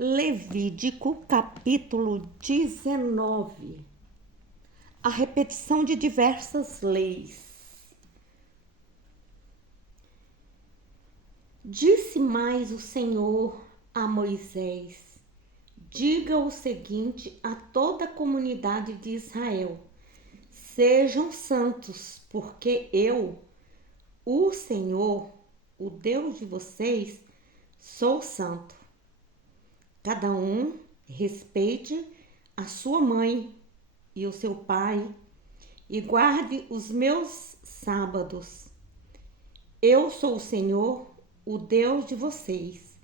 Levítico, capítulo 19. A repetição de diversas leis. Disse mais o Senhor a Moisés: diga o seguinte a toda a comunidade de Israel: sejam santos, porque eu, o Senhor, o Deus de vocês, sou santo. Cada um respeite a sua mãe e o seu pai e guarde os meus sábados. Eu sou o Senhor, o Deus de vocês.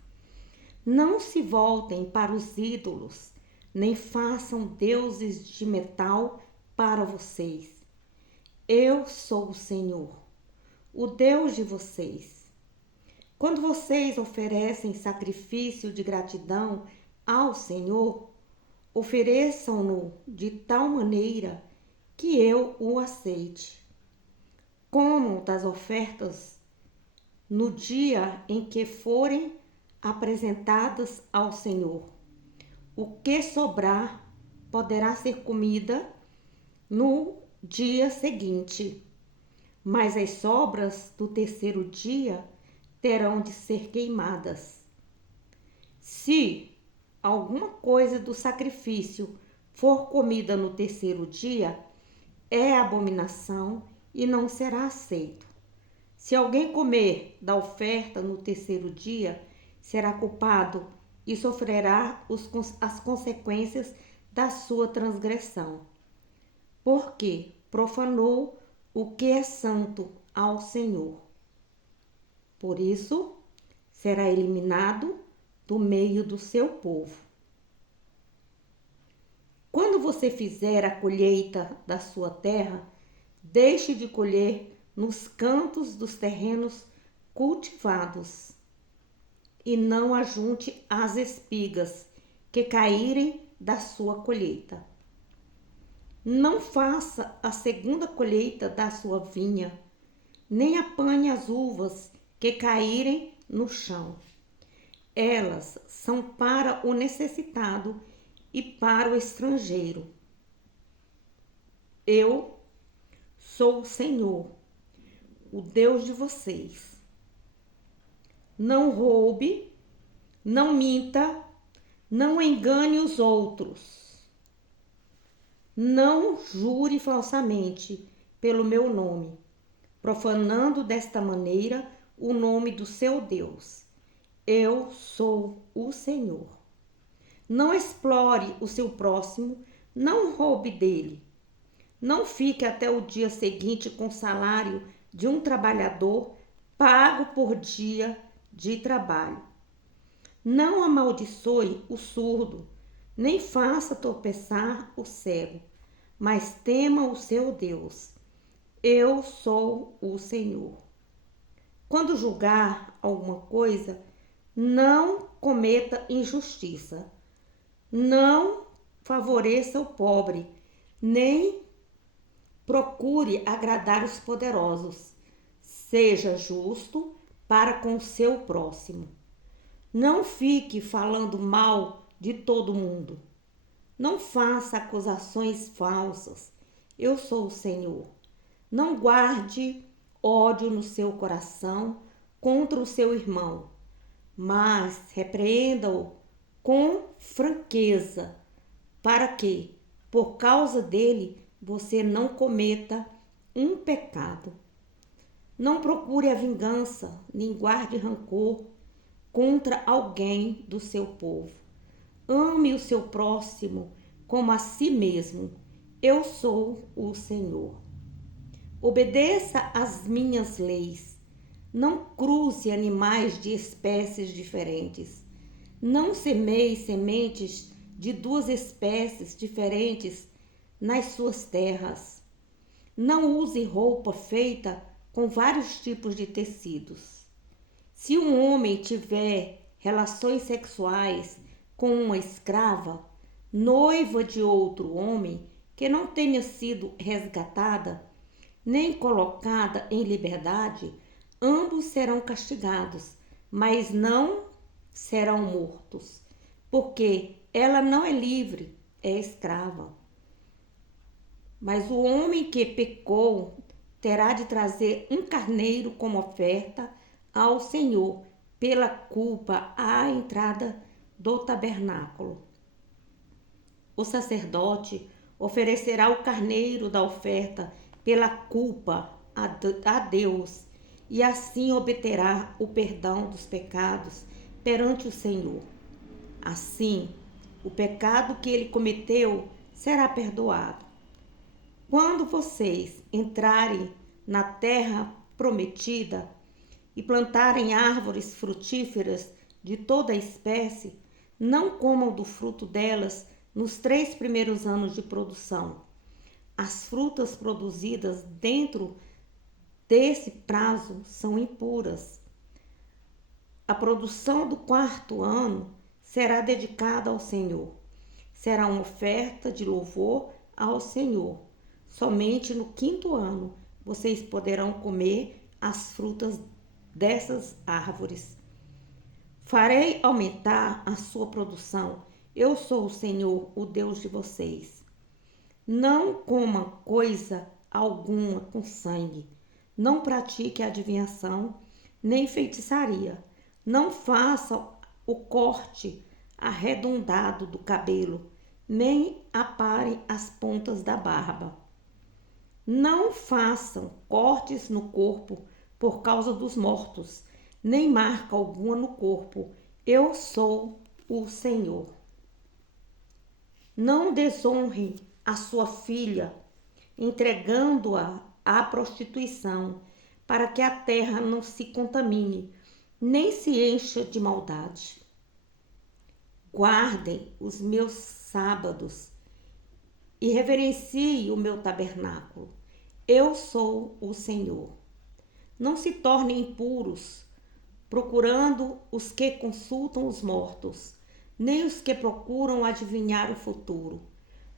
Não se voltem para os ídolos, nem façam deuses de metal para vocês. Eu sou o Senhor, o Deus de vocês. Quando vocês oferecem sacrifício de gratidão ao Senhor, ofereçam-no de tal maneira que eu o aceite. Comam das ofertas no dia em que forem apresentadas ao Senhor. O que sobrar poderá ser comida no dia seguinte, mas as sobras do terceiro dia terão de ser queimadas. Se alguma coisa do sacrifício for comida no terceiro dia, é abominação e não será aceito. Se alguém comer da oferta no terceiro dia, será culpado e sofrerá as consequências da sua transgressão, porque profanou o que é santo ao Senhor. Por isso, será eliminado do meio do seu povo. Quando você fizer a colheita da sua terra, deixe de colher nos cantos dos terrenos cultivados e não ajunte as espigas que caírem da sua colheita. Não faça a segunda colheita da sua vinha, nem apanhe as uvas que caírem no chão. Elas são para o necessitado e para o estrangeiro. Eu sou o Senhor, o Deus de vocês. Não roube, não minta, não engane os outros. Não jure falsamente pelo meu nome, profanando desta maneira o nome do seu Deus. Eu sou o Senhor. Não explore o seu próximo, não roube dele. Não fique até o dia seguinte com o salário de um trabalhador pago por dia de trabalho. Não amaldiçoe o surdo, nem faça tropeçar o cego, mas tema o seu Deus. Eu sou o Senhor. Quando julgar alguma coisa, não cometa injustiça. Não favoreça o pobre, nem procure agradar os poderosos. Seja justo para com o seu próximo. Não fique falando mal de todo mundo. Não faça acusações falsas. Eu sou o Senhor. Não guarde ódio no seu coração contra o seu irmão, mas repreenda-o com franqueza, para que, por causa dele, você não cometa um pecado. Não procure a vingança, nem guarde rancor contra alguém do seu povo. Ame o seu próximo como a si mesmo. Eu sou o Senhor. Obedeça às minhas leis. Não cruze animais de espécies diferentes. Não semeie sementes de duas espécies diferentes nas suas terras. Não use roupa feita com vários tipos de tecidos. Se um homem tiver relações sexuais com uma escrava, noiva de outro homem que não tenha sido resgatada, nem colocada em liberdade, ambos serão castigados, mas não serão mortos, porque ela não é livre, é escrava. Mas o homem que pecou terá de trazer um carneiro como oferta ao Senhor pela culpa à entrada do tabernáculo. O sacerdote oferecerá o carneiro da oferta pela culpa a Deus e assim obterá o perdão dos pecados perante o Senhor. Assim, o pecado que ele cometeu será perdoado. Quando vocês entrarem na terra prometida e plantarem árvores frutíferas de toda espécie, não comam do fruto delas nos 3 primeiros anos de produção. As frutas produzidas dentro desse prazo são impuras. A produção do 4º ano será dedicada ao Senhor. Será uma oferta de louvor ao Senhor. Somente no 5º ano vocês poderão comer as frutas dessas árvores. Farei aumentar a sua produção. Eu sou o Senhor, o Deus de vocês. Não coma coisa alguma com sangue. Não pratique adivinhação, nem feitiçaria. Não faça o corte arredondado do cabelo, nem apare as pontas da barba. Não façam cortes no corpo por causa dos mortos, nem marca alguma no corpo. Eu sou o Senhor. Não desonre a sua filha, entregando-a à prostituição, para que a terra não se contamine, nem se encha de maldade. Guardem os meus sábados e reverencie o meu tabernáculo. Eu sou o Senhor. Não se tornem impuros, procurando os que consultam os mortos, nem os que procuram adivinhar o futuro,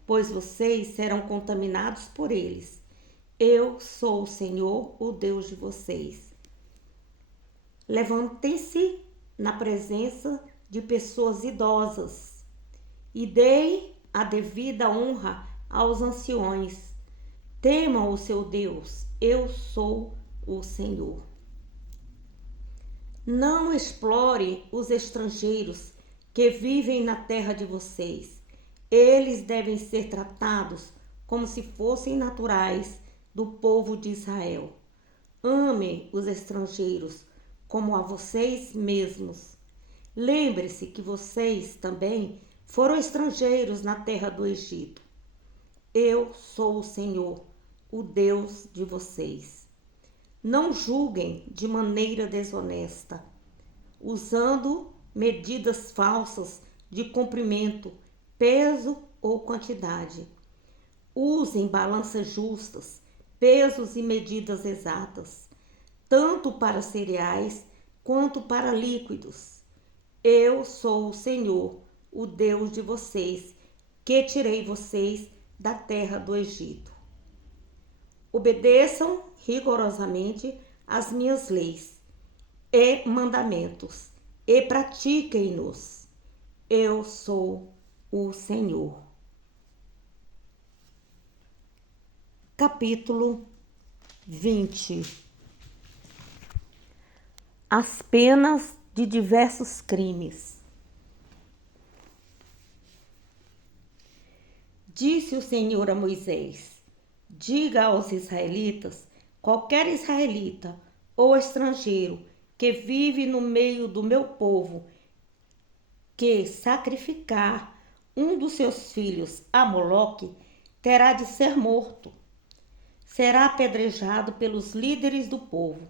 pois vocês serão contaminados por eles. Eu sou o Senhor, o Deus de vocês. Levantem-se na presença de pessoas idosas e deem a devida honra aos anciões. Temam o seu Deus, eu sou o Senhor. Não explore os estrangeiros que vivem na terra de vocês. Eles devem ser tratados como se fossem naturais do povo de Israel. Amem os estrangeiros como a vocês mesmos. Lembre-se que vocês também foram estrangeiros na terra do Egito. Eu sou o Senhor, o Deus de vocês. Não julguem de maneira desonesta, usando medidas falsas de comprimento, peso ou quantidade. Usem balanças justas, pesos e medidas exatas, tanto para cereais quanto para líquidos. Eu sou o Senhor, o Deus de vocês, que tirei vocês da terra do Egito. Obedeçam rigorosamente as minhas leis e mandamentos e pratiquem-nos. Eu sou o Senhor. Capítulo 20. As penas de diversos crimes. Disse o Senhor a Moisés: diga aos israelitas: qualquer israelita ou estrangeiro que vive no meio do meu povo, que sacrificar um dos seus filhos a Moloque, terá de ser morto. Será apedrejado pelos líderes do povo.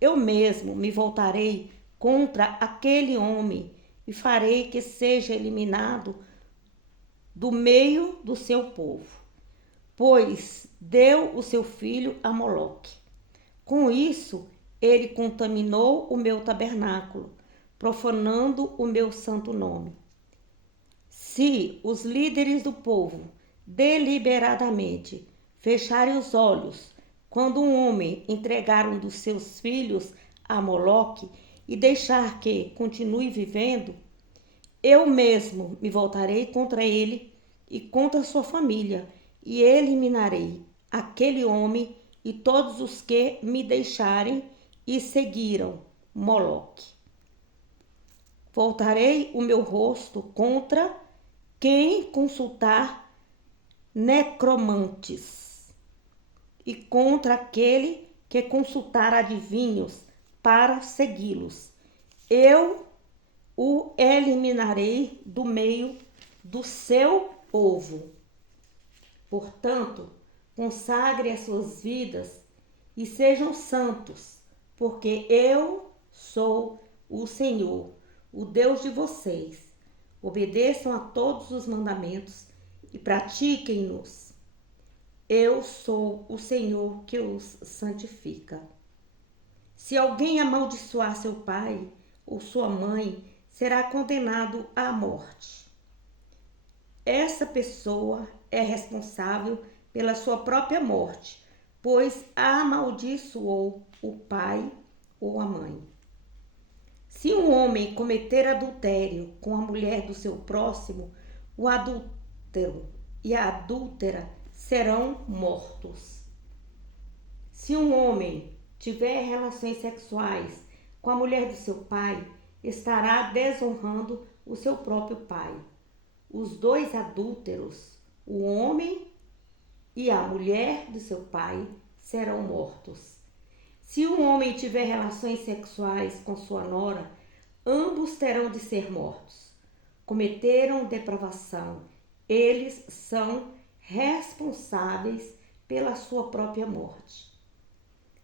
Eu mesmo me voltarei contra aquele homem e farei que seja eliminado do meio do seu povo, pois deu o seu filho a Moloque. Com isso, ele contaminou o meu tabernáculo, profanando o meu santo nome. Se os líderes do povo deliberadamente fecharem os olhos quando um homem entregar um dos seus filhos a Moloque e deixar que continue vivendo, eu mesmo me voltarei contra ele e contra sua família, e eliminarei aquele homem e todos os que me deixarem e seguiram Moloque. Voltarei o meu rosto contra quem consultar necromantes e contra aquele que consultar adivinhos para segui-los. Eu o eliminarei do meio do seu povo. Portanto, consagre as suas vidas e sejam santos, porque eu sou o Senhor, o Deus de vocês. Obedeçam a todos os mandamentos e pratiquem-nos. Eu sou o Senhor que os santifica. Se alguém amaldiçoar seu pai ou sua mãe, será condenado à morte. Essa pessoa é responsável pela sua própria morte, pois amaldiçoou o pai ou a mãe. Se um homem cometer adultério com a mulher do seu próximo, o adúltero e a adúltera serão mortos. Se um homem tiver relações sexuais com a mulher do seu pai, estará desonrando o seu próprio pai. Os dois adúlteros, o homem e a mulher do seu pai, serão mortos. Se um homem tiver relações sexuais com sua nora, ambos terão de ser mortos. Cometeram depravação. Eles são responsáveis pela sua própria morte.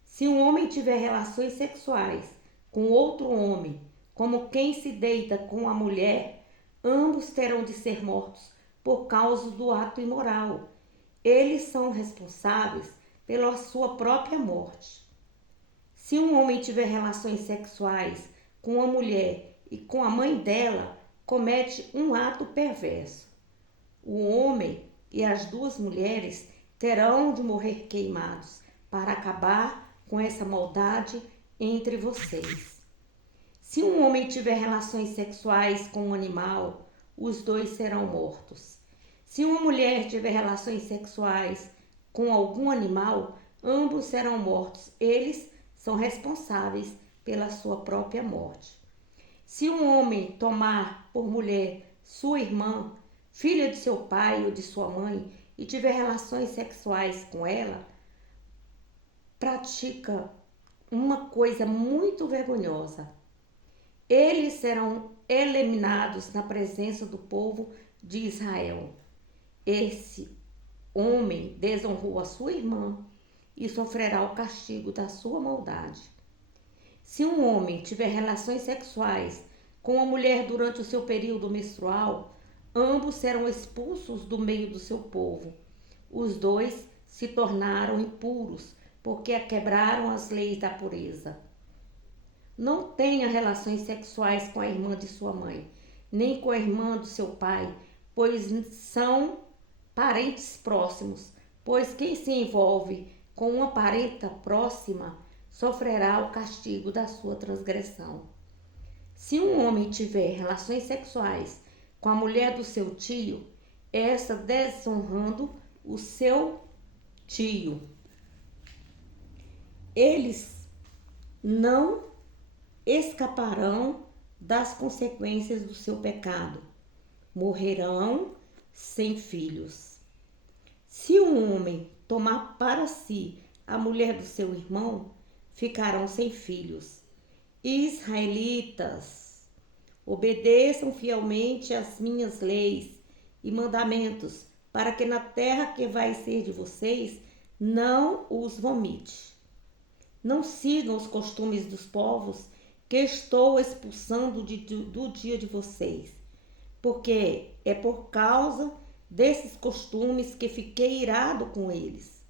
Se um homem tiver relações sexuais com outro homem, como quem se deita com a mulher, ambos terão de ser mortos por causa do ato imoral. Eles são responsáveis pela sua própria morte. Se um homem tiver relações sexuais com uma mulher e com a mãe dela, comete um ato perverso. O homem e as duas mulheres terão de morrer queimados para acabar com essa maldade entre vocês. Se um homem tiver relações sexuais com um animal, os dois serão mortos. Se uma mulher tiver relações sexuais com algum animal, ambos serão mortos. Eles são responsáveis pela sua própria morte. Se um homem tomar por mulher sua irmã, filha de seu pai ou de sua mãe, e tiver relações sexuais com ela, pratica uma coisa muito vergonhosa. Eles serão eliminados na presença do povo de Israel. Esse homem desonrou a sua irmã e sofrerá o castigo da sua maldade. Se um homem tiver relações sexuais com uma mulher durante o seu período menstrual, ambos serão expulsos do meio do seu povo. Os dois se tornaram impuros, porque quebraram as leis da pureza. Não tenha relações sexuais com a irmã de sua mãe, nem com a irmã do seu pai, pois são parentes próximos, pois quem se envolve com uma parenta próxima sofrerá o castigo da sua transgressão. Se um homem tiver relações sexuais com a mulher do seu tio, esta desonrando o seu tio, eles não escaparão das consequências do seu pecado. Morrerão sem filhos. Se um homem tomar para si a mulher do seu irmão, ficarão sem filhos. Israelitas, obedeçam fielmente às minhas leis e mandamentos, para que na terra que vai ser de vocês não os vomite. Não sigam os costumes dos povos que estou expulsando do dia de vocês, porque é por causa desses costumes que fiquei irado com eles.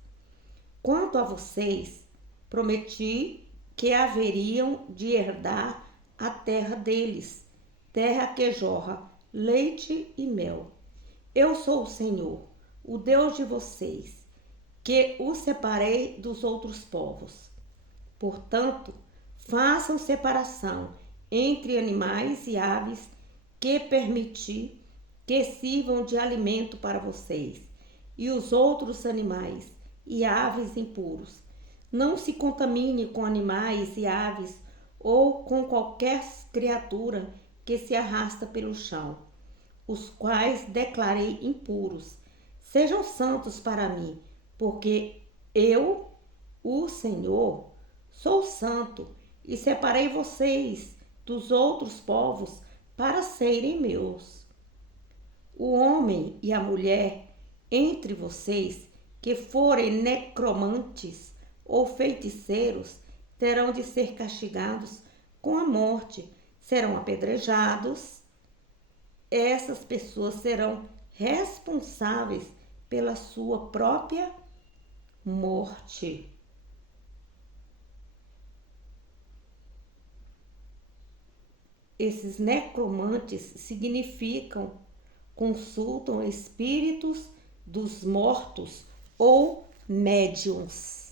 Quanto a vocês, prometi que haveriam de herdar a terra deles, terra que jorra leite e mel. Eu sou o Senhor, o Deus de vocês, que os separei dos outros povos. Portanto, façam separação entre animais e aves que permitir que sirvam de alimento para vocês e os outros animais e aves impuros. Não se contamine com animais e aves ou com qualquer criatura que se arrasta pelo chão, os quais declarei impuros. Sejam santos para mim, porque eu, o Senhor, sou santo e separei vocês dos outros povos para serem meus. O homem e a mulher entre vocês que forem necromantes ou feiticeiros terão de ser castigados com a morte, serão apedrejados. Essas pessoas serão responsáveis pela sua própria morte. Esses necromantes consultam espíritos dos mortos ou médiuns.